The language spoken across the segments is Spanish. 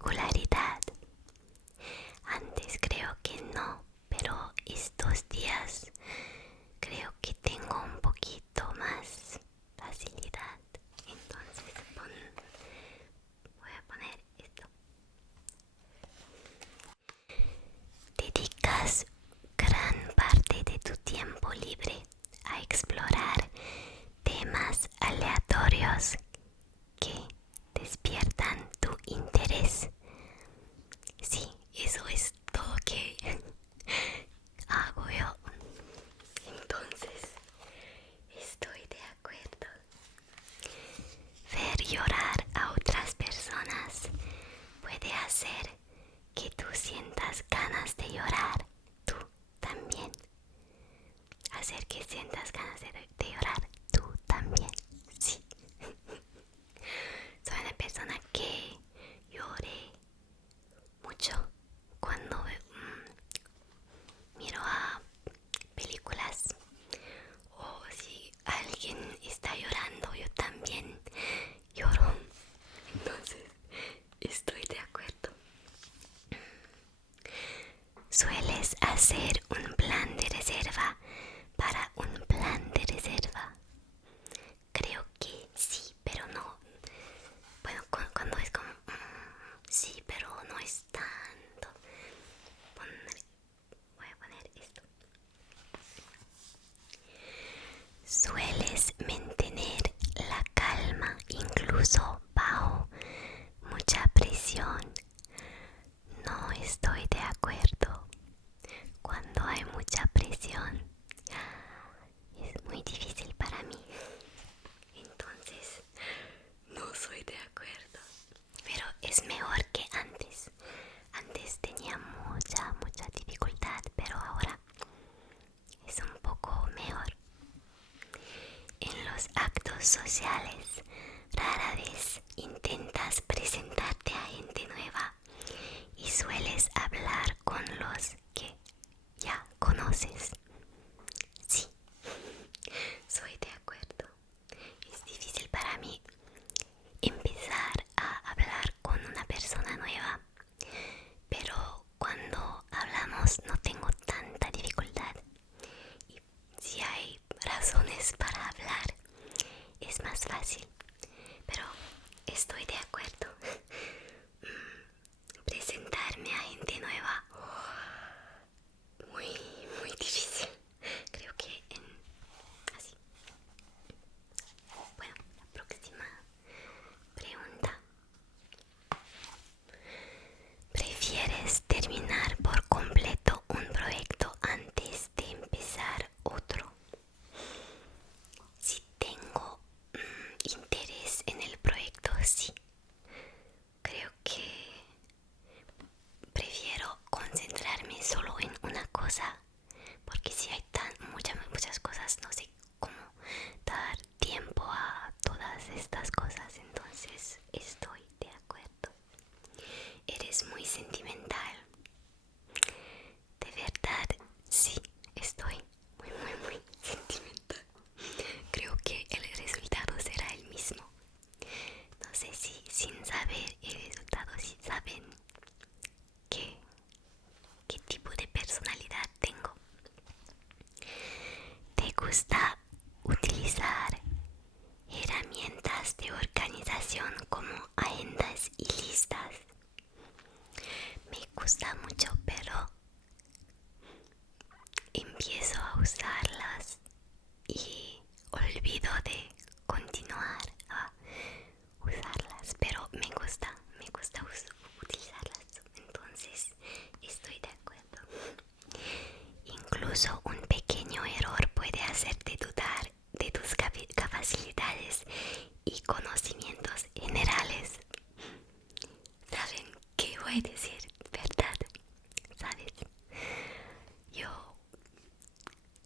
regularidad. Antes creo que no, pero estos días creo que tengo un poquito más facilidad. Entonces voy a poner esto. Dedicas gran parte de tu tiempo libre a explorar temas aleatorios que despiertan tu interés. Sí, eso es todo que hago yo. Entonces, estoy de acuerdo. Ver llorar a otras personas puede hacer que tú sientas ganas de llorar, tú también. Hacer que sientas ganas de llorar, tú también. Sí. Soy una persona que llore mucho cuando miro a películas, o si alguien está llorando yo también lloro. Entonces estoy de acuerdo. ¿Sueles hacer un plan de reserva para un plan de reserva? Creo que sí, pero no. Bueno, cuando es como sí, pero no es tanto. Voy a poner esto. ¿Sueles mantener la calma incluso bajo mucha presión? No estoy de acuerdo. Cuando hay mucha presión es muy difícil para mí. Entonces no soy de acuerdo. Pero es mejor que antes. Antes tenía mucha dificultad, pero ahora es un poco mejor. En los actos sociales, rara vez intentas presentarte a gente nueva y sueles hablar con los que ya conoces. Sí, soy de acuerdo. Es difícil para mí empezar a hablar con una persona nueva, pero cuando hablamos no tengo tanta dificultad. Y si hay razones para hablar, es más fácil. Pero estoy de acuerdo. Presentarme a gente nueva, muy difícil. Creo que así. Bueno, la próxima pregunta. ¿Prefieres terminar por completo un proyecto antes de empezar otro? Si tengo interés en el proyecto, sí. Creo que prefiero concentrarme solo en una cosa, porque si hay muchas cosas, no sé cómo dar tiempo a todas estas cosas. Entonces estoy de acuerdo. Eres muy sentimental. De verdad, sí, estoy muy sentimental. Creo que el resultado será el mismo. No sé si sin saber el resultado, si saben qué tipo de personalidad tengo. ¿Te gusta utilizar herramientas de organización como agendas y listas? Me gusta mucho, pero empiezo a usarlas y olvido de continuar a usarlas, pero me gusta utilizarlas. Entonces estoy de acuerdo. Incluso un pequeño error puede hacerte dudar de tus capacidades y conocimientos generales. ¿Saben qué voy a decir? ¿Verdad? ¿Sabes? Yo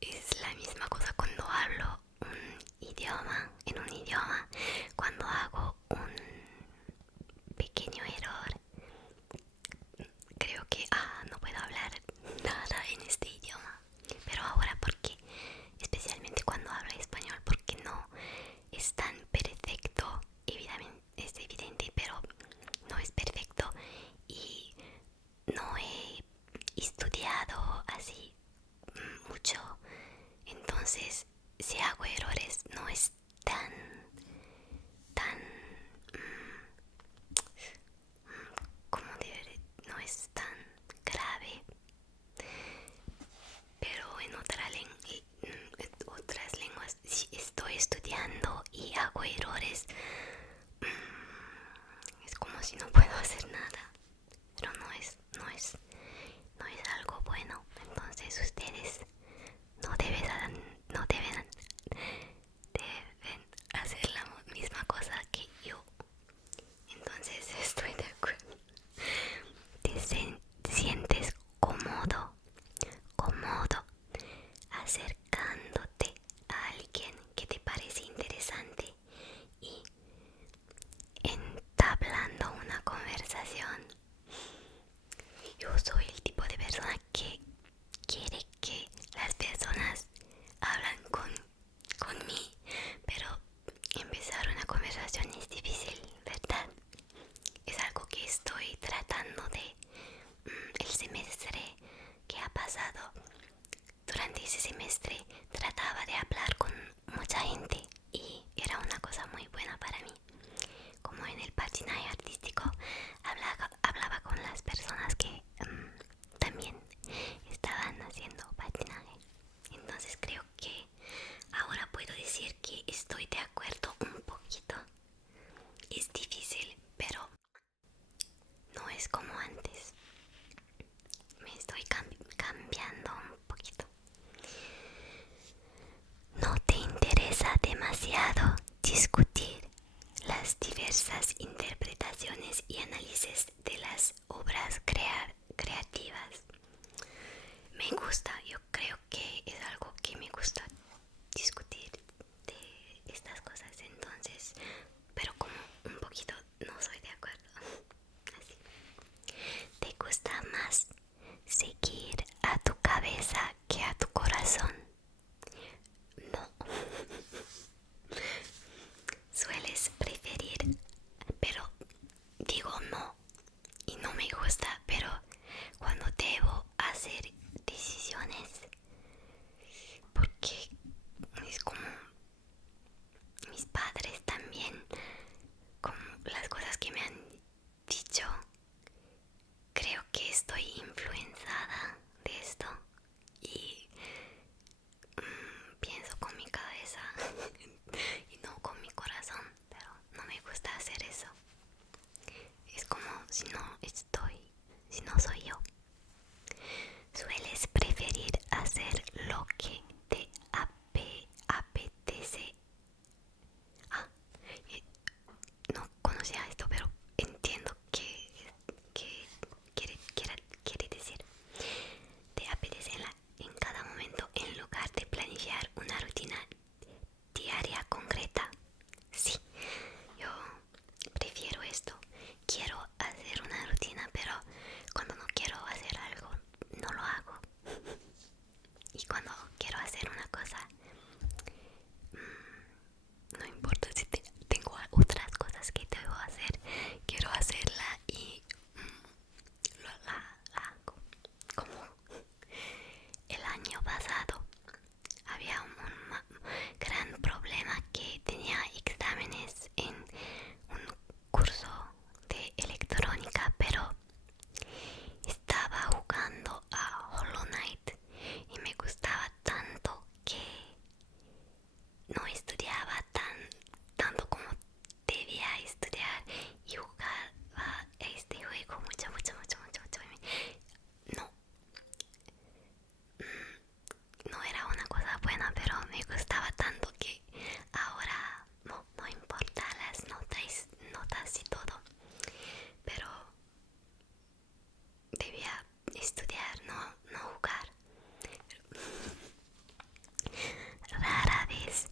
es la misma cosa cuando hablo en un idioma, cuando hago un pequeño error, creo que no puedo hablar nada en este idioma. Pero ahora, porque especialmente cuando hablo español, porque no es tan perfecto, evidentemente, es evidente, pero no es perfecto. si no puedo hacer nada, pero no es algo bueno. Entonces ustedes no deben hacer la misma cosa que yo. Entonces estoy de acuerdo. Sientes cómodo acercándote a alguien que te parece interesante y entablando una conversación. Yo soy el tipo de persona que quiere que las personas hablan conmigo, pero empezar una conversación es difícil, ¿verdad? Es algo que estoy tratando de el semestre que ha pasado. Durante ese semestre trataba de hablar con mucha gente y era una cosa muy buena para mí. Como en el patinaje artístico hablaba con las personas que también estaban haciendo patinaje. Entonces creo que ahora puedo decir que estoy de acuerdo un poquito. Es difícil, pero no es como antes. Me estoy cambiando un poquito. No te interesa demasiado discutir las diversas interpretaciones y análisis de las obras creativas. Me gusta, yo creo que es algo que me gusta discutir de estas cosas, entonces, pero como un poquito no soy de acuerdo. Así. ¿Te gusta más seguir a tu cabeza que a tu corazón? No. Sueles preferir, pero digo no y no me gusta, pero cuando debo hacer decisiones, porque es como mis padres también, como las cosas que me han dicho, creo que estoy influenciada de esto y pienso con mi cabeza y no con mi corazón, pero no me gusta hacer eso. Es como si no soy yo. Sueles preferir hacer lo que te apetece. Ah, no conocía esto, pero entiendo que quiere decir. Te apetece en cada momento en lugar de planificar una rutina diaria concreta. Sí, yo prefiero esto. Quiero hacer una rutina, pero cuando no quiero hacer algo, no lo hago. Y cuando quiero hacer una cosa, no importa si tengo otras cosas que debo hacer, quiero hacerla y la hago. Como el año pasado había un gran problema que tenía exámenes en un curso de electrónica, pero estaba jugando a Hollow Knight y me gustaba tanto que no estudiaba tanto como debía estudiar y jugaba este juego mucho. No, no era una cosa buena, pero me gustaba tanto que ahora no importa las notas y todo, pero debía estudiar, no jugar. Rara vez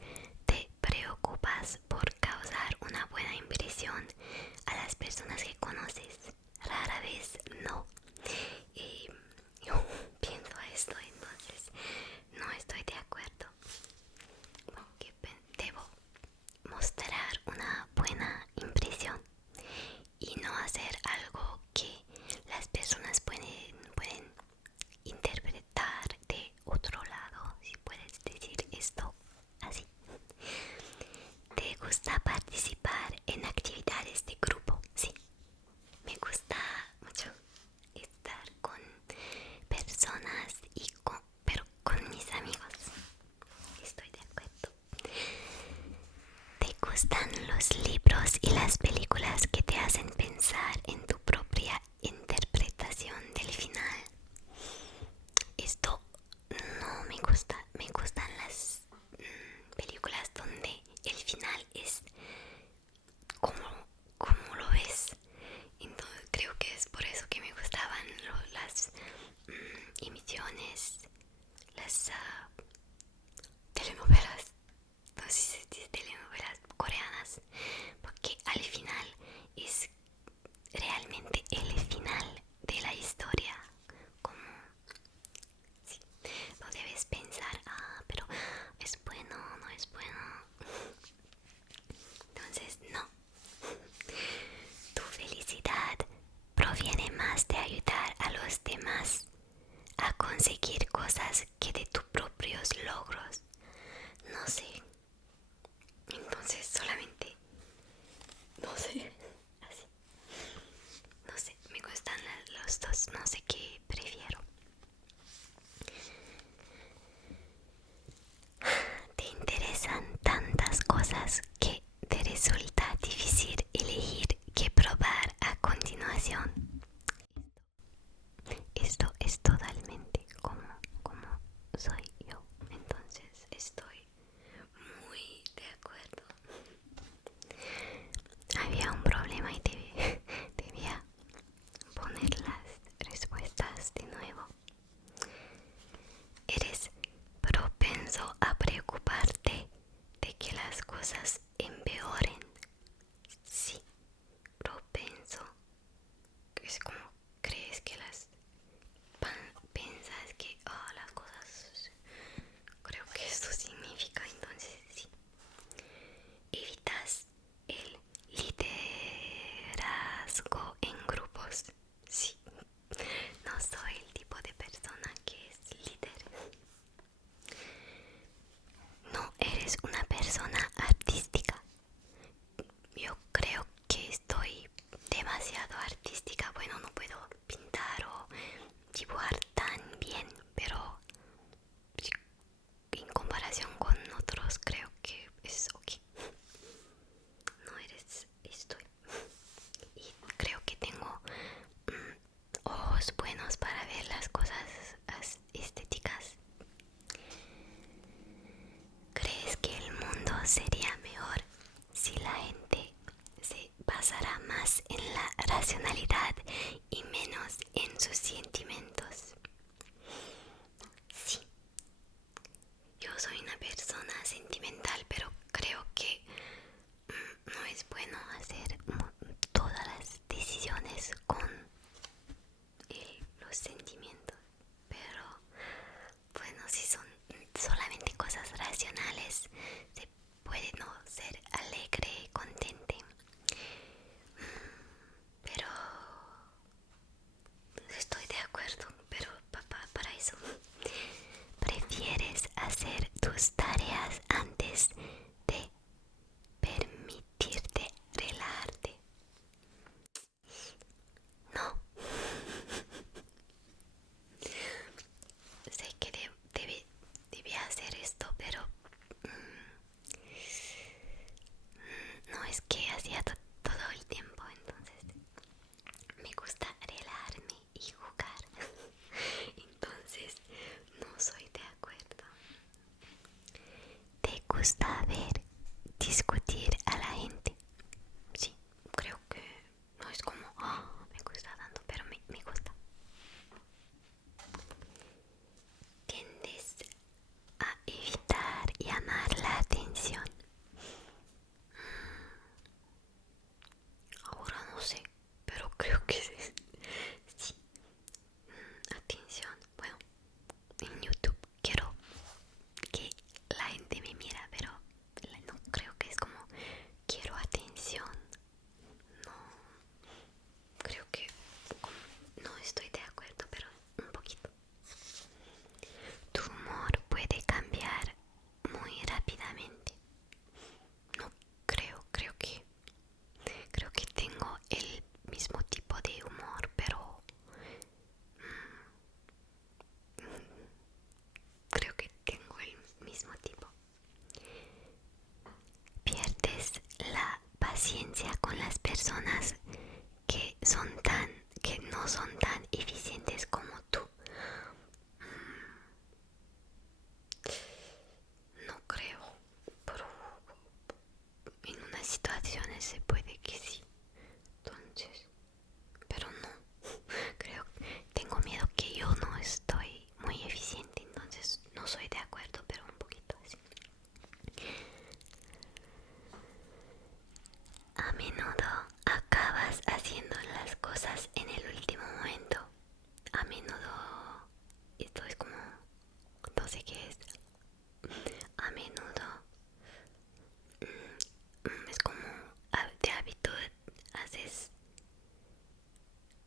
te preocupas por causar una buena impresión a las personas que conoces. Rara vez no. Y yo pienso esto, entonces no estoy de acuerdo. Porque debo mostrar una buena impresión y no hacer algo que las personas pueden interpretar de otro lado, si puedes decir esto así. ¿Te gusta participar en actividades de grupo? Sí, me gusta mucho estar con personas pero con mis amigos. Estoy de acuerdo. ¿Te gustan los libros y las películas que te hacen pensar a conseguir cosas que de tus propios logros. No sé. Entonces solamente, no sé, así. No sé, me gustan los dos, no sé qué prefiero. Te interesan tantas cosas que te resulta difícil elegir qué probar a continuación. Esto es totalmente como soy yo, entonces estoy muy de acuerdo. Había un problema y debía poner las respuestas de nuevo. Eres propenso a preocuparte de que las cosas empeoren. Sí, propenso. Es como crees que piensas que las cosas, creo que esto significa, entonces sí. Evitas el liderazgo en grupos. Sí, no soy el tipo de persona que es líder. No eres una persona artística. Yo creo que estoy demasiado artística. Bueno, no puedo pintar o dibujar tan bien, pero en comparación con otros creo que es ok. No eres esto. Y creo que tengo ojos buenos para ver las cosas estéticas. ¿Crees que el mundo sería mejor si la gente se basara más en la racionalidad y menos en sus sentimientos? Sí, yo soy una persona sentimental, pero creo que no es bueno hacer todas las decisiones con los sentimientos. Pero bueno, si son solamente cosas racionales, se puede no ser alegre, contente. Pero estoy de acuerdo, pero para eso prefieres hacer tus tareas antes de permitirte relajarte. No, sé que debía hacer esto, pero no es que hacía todo el tiempo, entonces me gusta relajarme y jugar. Entonces no soy de acuerdo. ¿Te gusta ver discutir a la gente? Sí, creo que no es como me gusta tanto, pero me gusta. Tiendes a evitar llamar la atención. Ahora no sé, pero creo que sí. Sí. Atención. Bueno, en YouTube quiero que la gente me mira, pero no creo que es como quiero atención. No, creo que no estoy de acuerdo, pero un poquito. Tu humor puede cambiar muy rápidamente. No creo que tengo el mismo tipo de humor, pero creo que tengo el mismo tipo. Pierdes la paciencia con las personas que no son tan eficientes como tú. No creo, pero en unas situaciones se puede que sí. Entonces, pero no. Tengo miedo que yo no estoy muy eficiente, entonces no soy de acuerdo, pero un poquito así. A menudo acabas haciendo las cosas en el último momento. A menudo, esto es como, no sé qué es. A menudo es como de hábito haces,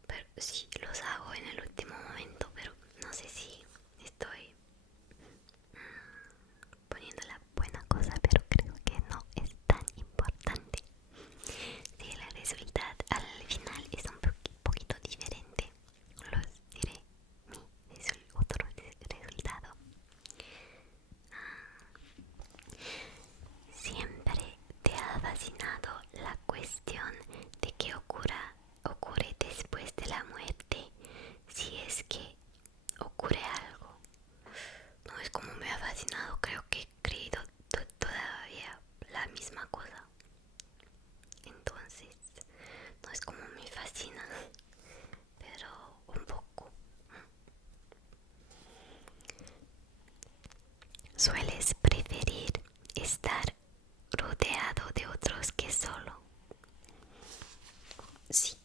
pero sí los hago en el último momento, pero no sé si ¿Sueles preferir estar rodeado de otros que solo? Sí,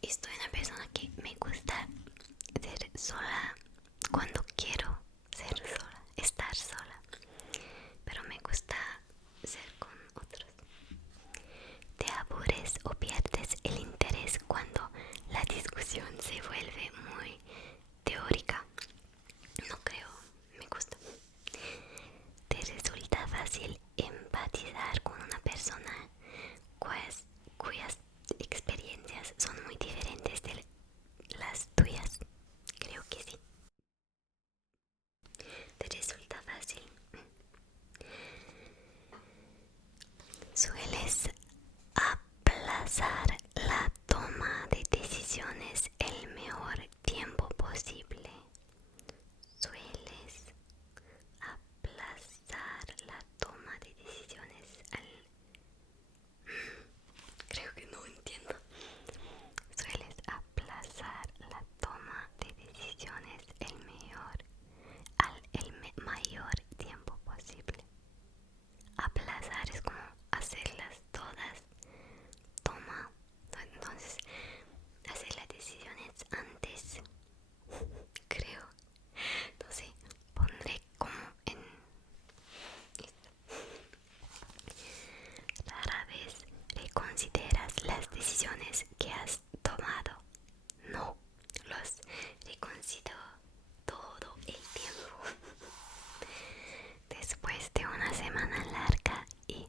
estoy una persona que me gusta ser sola cuando quiero ser sola, estar sola, pero me gusta ser con otros. ¿Te aburres o pierdes el interés cuando la discusión se vuelve muy teórica? No creo, me gusta. ¿Te resulta fácil empatizar con una persona cuyas experiencias son muy diferentes de las tuyas? Creo que sí. ¿Te resulta fácil? ¿Sueles aplazar la toma de decisiones el mejor tiempo posible? ¿Sueles aplazar la toma de decisiones Creo que no entiendo. ¿Sueles aplazar la toma de decisiones el mayor tiempo posible? Aplazar es como hacerlas todas. Toma. Entonces, hacer las decisiones antes. Creo. No sé. Pondré como en rara vez reconsideras las decisiones que has tomado. No, los reconsidero todo el tiempo. Después de una semana larga y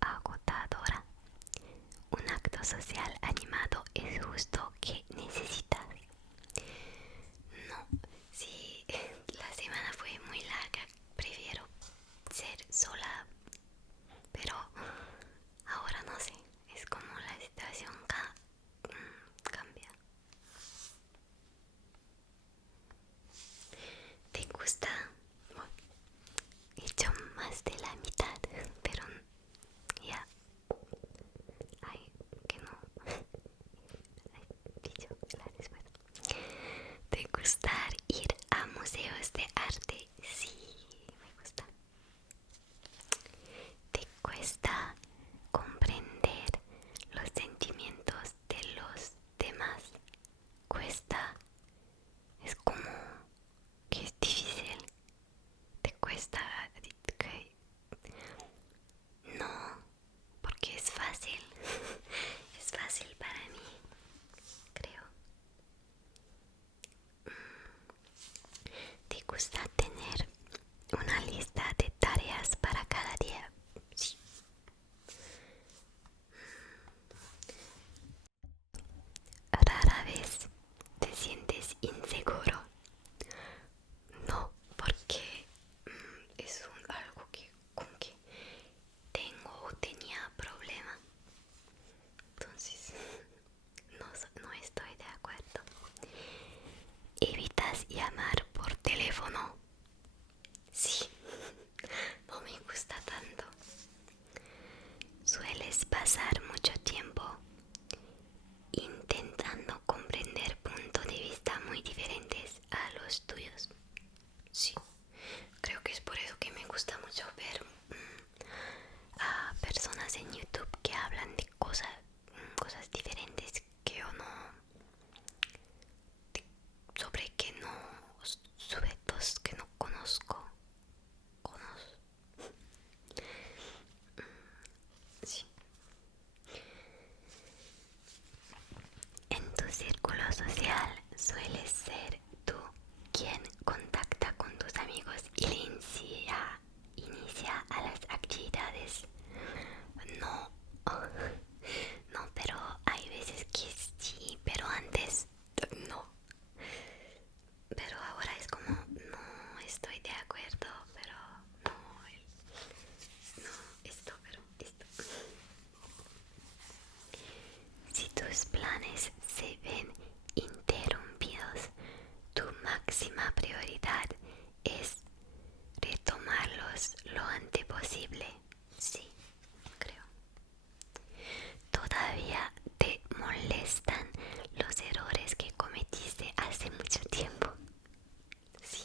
agotadora, un acto social animado es justo que necesitas. No, si la semana fue muy larga, prefiero ser sola, pero ahora no sé, es como la situación cambia. ¿Te gusta? Bueno, he hecho más de la mitad, pero ya, ay, que no, he dicho la respuesta. ¿Te gusta ir a museos de arte? Sí, me gusta. ¿Te cuesta comprender los sentimientos de los demás? Cuesta, es como que es difícil. ¿Te cuesta? Que no, porque es fácil. Es fácil para mí, creo. ¿Te gusta tener una lista de tareas para cada día? Sí. Rara vez te sientes inseguro. No, porque es algo con que tengo o tenía problema. Entonces, no estoy de acuerdo. ¿Evitas llamar por teléfono? Sí, no me gusta tanto. ¿Sueles pasar mucho tiempo intentando comprender puntos de vista muy diferentes a los tuyos? Sí, creo que es por eso que me gusta mucho ver a personas en YouTube que hablan de cosas diferentes que yo no, sobre que no, sujetos que no conozco. Sí. En tu círculo social sueles ser tú quien contacta con tus amigos y le inicia a las actividades. No, no, pero hay veces que sí, pero antes no. Pero ahora es como, no estoy de acuerdo, pero no, esto. Si tus planes se ven interrumpidos, tu máxima prioridad es retomarlos lo antes posible. Sí, creo. ¿Todavía te molestan los errores que cometiste hace mucho tiempo? Sí,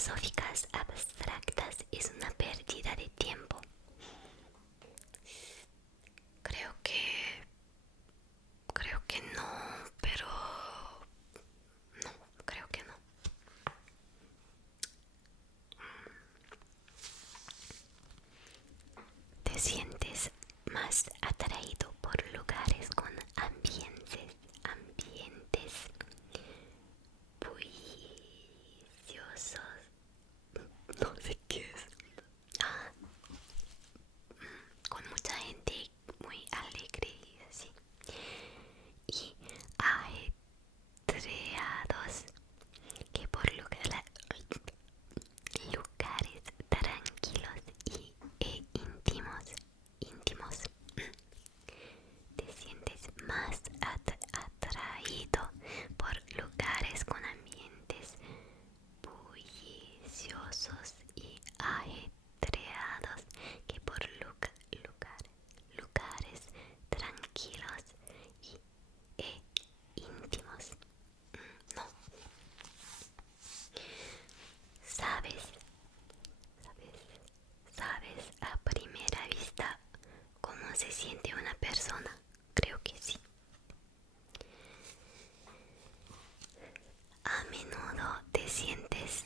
filosóficas abstractas es una pérdida de tiempo. Creo que no, pero no, creo que no. ¿Te sientes más atraído por lugares con ambientes bulliciosos? No sé qué es. Ah, con mucha gente muy alegre y así. Y ajetreados que por lugares tranquilos e íntimos. Te sientes más atraído por lugares con ambientes bulliciosos y ajetreados que por lugares tranquilos e íntimos. No, sabes, sabes a primera vista cómo se siente una persona. Creo que sí. A menudo te sientes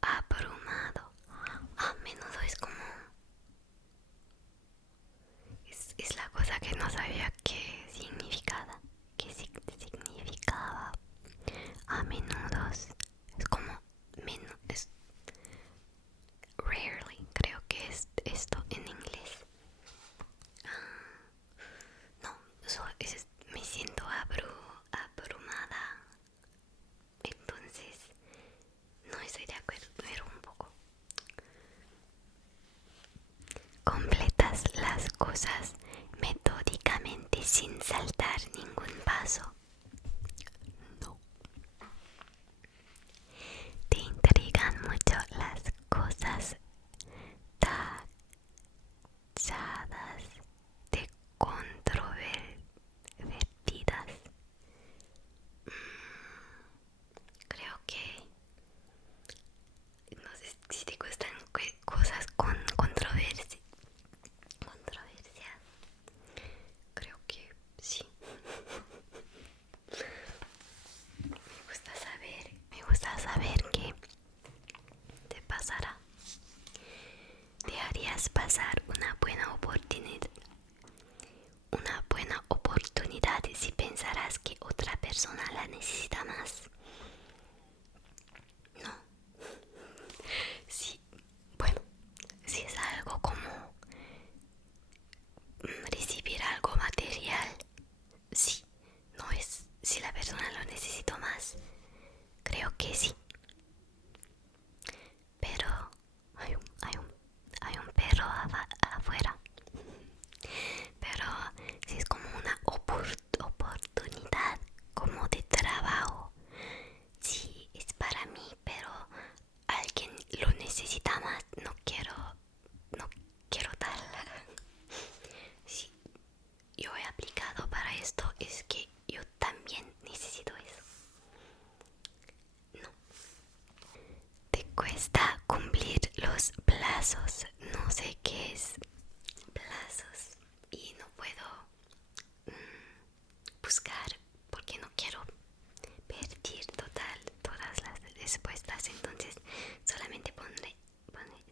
abrumado. A menudo es como... Es la cosa que no sabía qué significaba. ¿Qué significaba? A menudo es como... Es rarely, creo que es esto en inglés. No, me siento abrumada. Entonces, no estoy de acuerdo, pero un poco. Completas las cosas metódicamente sin saltar ningún paso. No. Te intrigan mucho las cosas tachadas de controvertidas. Creo que no sé si te gustan cosas con controversia. Creo que sí. Me gusta saber qué te pasará. Dejarías pasar una buena oportunidad si pensarás que otra persona la necesita más. No. Sí, bueno, si es algo como recibir algo material, sí. No es si la persona lo necesita más. Creo que sí. Pero hay un perro afuera. Pero si es como una oportunidad como de trabajo, sí es para mí, pero alguien lo necesita más, no quiero darla. Si yo he aplicado para esto, es que yo también necesito eso. No. Te cuesta cumplir los plazos. No sé qué es plazos y no puedo buscar porque no quiero perder todas las respuestas. Entonces solamente pone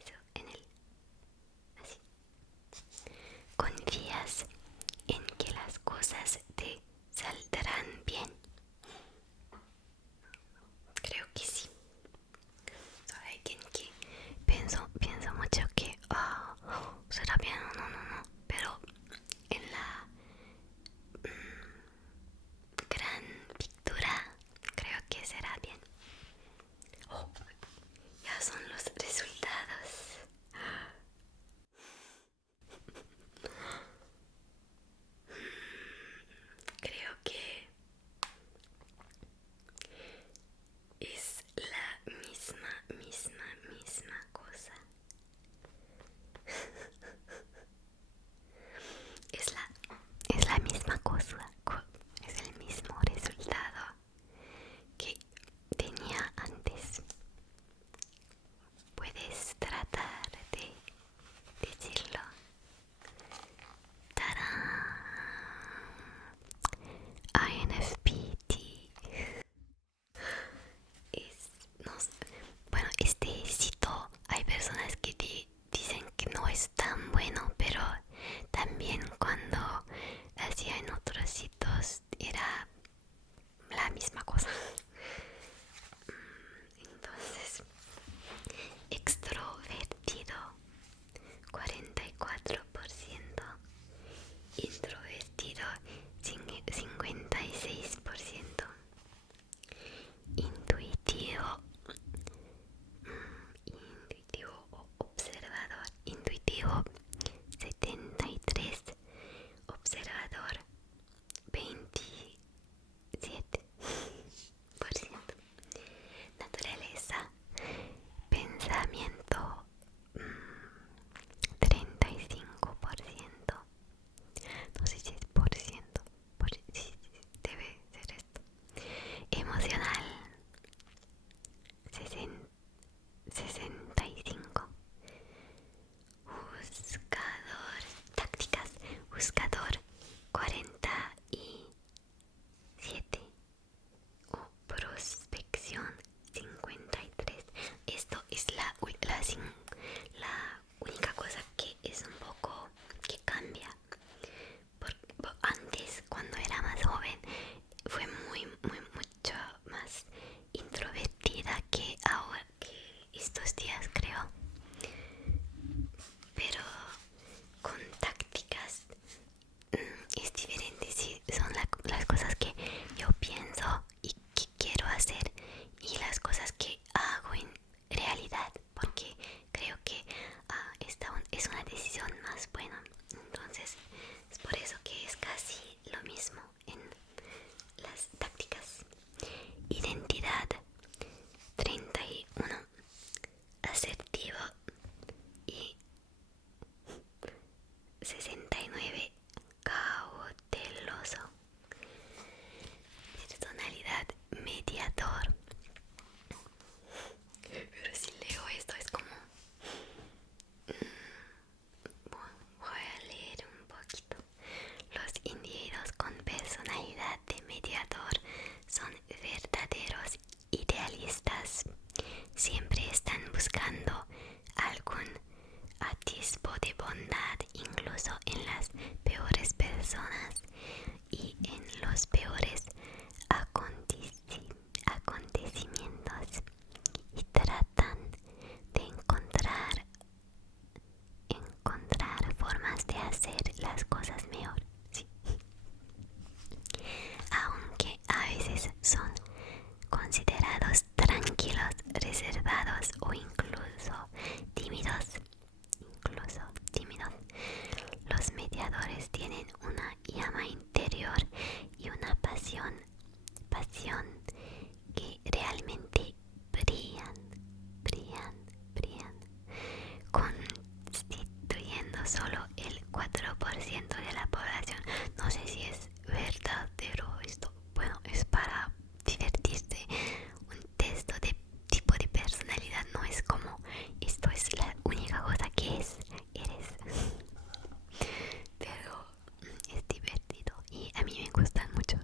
eso en el así. Confías en que las cosas te saldrán bien. Creo que sí. Soy alguien que pienso mucho que será bien o no, pero en la gran pictura creo que será bien. bondad incluso en las peores personas y en los peores acontecimientos, y tratan de encontrar formas de hacer las cosas mejor. Sí. Aunque a veces son considerados tranquilos, reservados o incluso tímidos, los mediadores tienen una llama interior y una pasión que realmente brillan, constituyendo solo el 4% de la población. No sé si es verdadero esto. Bueno, es para divertirse. Un test de tipo de personalidad no es como esto es la única cosa que eres. Pero es divertido y a mí me gustan mucho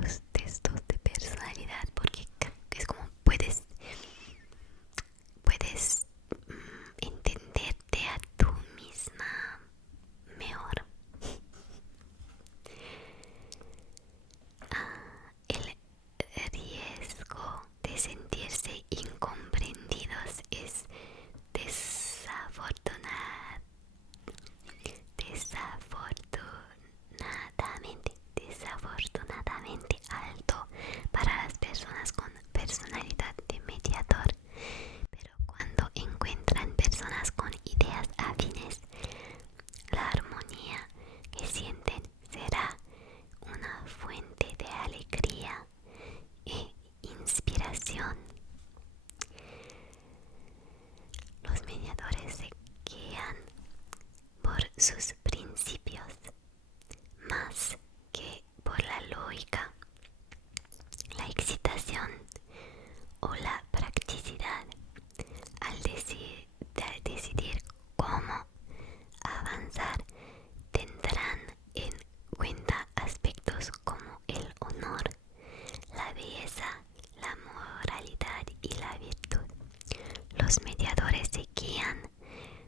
los textos de personalidad porque es como puedes entenderte a tú misma mejor. El riesgo de sentirse incomprendidos es desafortunadamente alto para las personas con personalidad de mediador, pero cuando encuentran personas con ideas afines, la armonía que sienten será una fuente de alegría e inspiración. Los mediadores se guían por sus principios más que por la lógica, la excitación o la practicidad. Al decidir cómo avanzar, tendrán en cuenta aspectos como el honor, la belleza, la moralidad y la virtud. Los mediadores se guían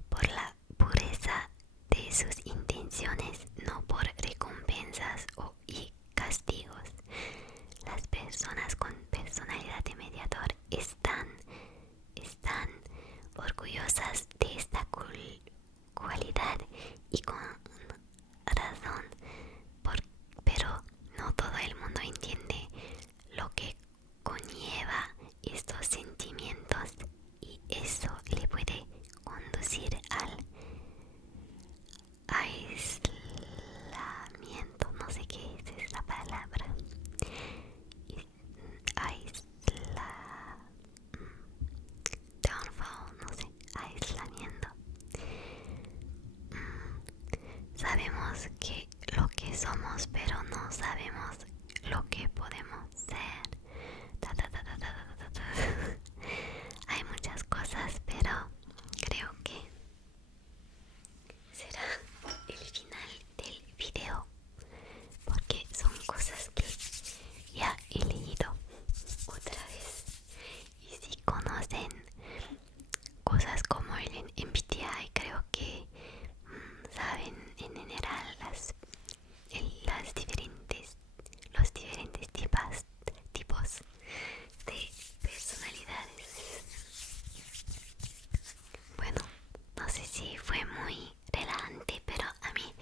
por la pureza de sus intenciones, no por recompensas y castigos. Las personas con personalidad de mediador están orgullosas de esta cualidad y con razón, pero no todo el mundo entiende lo que conlleva estos sentimientos, y eso le puede conducir al aislamiento. No sé qué es esta palabra. Downfall, no sé, aislamiento. Sabemos lo que somos, pero no sabemos lo que podemos ser. Hay muchas cosas, pero creo que será el final del video, porque son cosas que ya he leído otra vez. Y si conocen cosas como el MBTI, creo que saben en general los diferentes tipos de personalidades. Bueno, no sé si fue muy relajante, pero a mí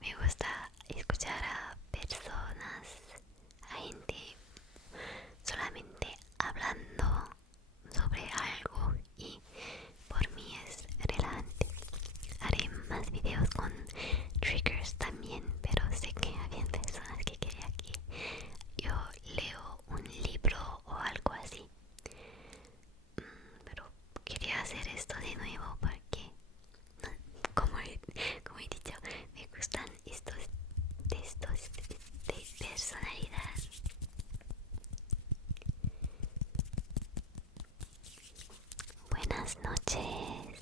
me gusta escuchar a personas, a gente solamente hablando sobre algo, y por mí es relajante. Haré más videos con triggers también, pero sé que habían personas que querían que yo leo un libro o algo así. Pero quería hacer esto de nuevo porque, como he dicho, me gustan estos textos de personalidad. Buenas noches.